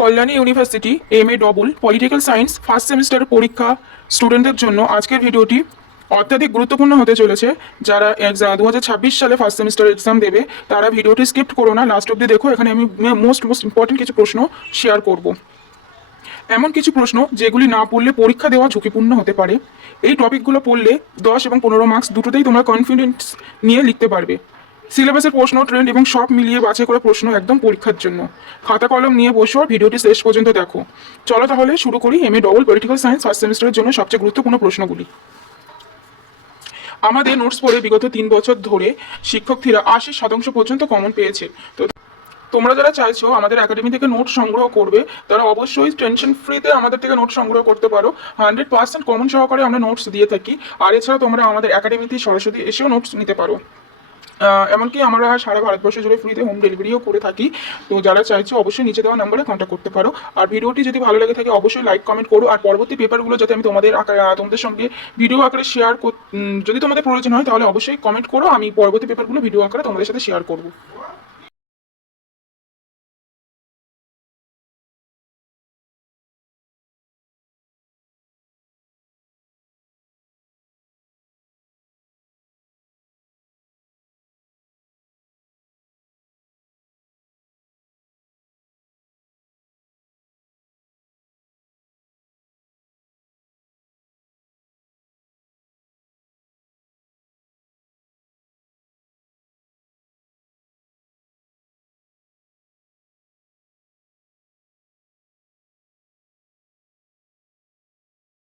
Kalyani university MA double political science first সেমিস্টারের পরীক্ষা স্টুডেন্টদের জন্য আজকের ভিডিওটি অত্যাধিক গুরুত্বপূর্ণ হতে চলেছে। যারা 2026 সালে ফার্স্ট সেমিস্টার এক্সাম দেবে তারা ভিডিওটি স্কিপ করো না, লাস্ট অব্দি দেখো। এখানে আমি মোস্ট ইম্পর্টেন্ট কিছু প্রশ্ন শেয়ার করব। এমন কিছু প্রশ্ন যেগুলি না পড়লে পরীক্ষা দেওয়া ঝুঁকিপূর্ণ হতে পারে। এই টপিকগুলো পড়লে 10 এবং 15 মার্কস দুটোতেই তোমরা কনফিডেন্স নিয়ে লিখতে পারবে। সিলেবাসের প্রশ্ন, ট্রেন্ড এবং সব মিলিয়ে বাছাই করা প্রশ্ন একদম পরীক্ষার জন্য। খাতা কলম নিয়ে বসো, ভিডিওটি শেষ পর্যন্ত দেখো। চলো তাহলে শুরু করি MA double political science first সেমিস্টারের জন্য সবচেয়ে গুরুত্বপূর্ণ প্রশ্নগুলি। আমাদের নোটস পড়ে বিগত 3 বছর ধরে শিক্ষার্থীরা 80% পর্যন্ত কমন পেয়েছে। তো তোমরা যারা চাইছো আমাদের একাডেমি থেকে নোট সংগ্রহ করবে তারা অবশ্যই টেনশন ফ্রিতে আমাদের থেকে নোট সংগ্রহ করতে পারো। 100% কমন সহকারে আমরা নোটস দিয়ে থাকি। আর এছাড়া তোমরা আমাদের একাডেমিতে সরাসরি এসেও নোটস নিতে পারো। এমনকি আমরা সারা ভারতবর্ষ জুড়ে ফ্রিতে হোম ডেলিভারিও করে থাকি। তো যারা চাইছো অবশ্যই নিচে দেওয়া নাম্বারে কন্ট্যাক্ট করতে পারো। আর ভিডিওটি যদি ভালো লেগে থাকে অবশ্যই লাইক কমেন্ট করো। আর পরবর্তী পেপারগুলো যাতে আমি তোমাদের সঙ্গে ভিডিও আকারে শেয়ার যদি তোমাদের প্রয়োজন হয় তাহলে অবশ্যই কমেন্ট করো, আমি পরবর্তী পেপারগুলো ভিডিও আকারে তোমাদের সাথে শেয়ার করবো।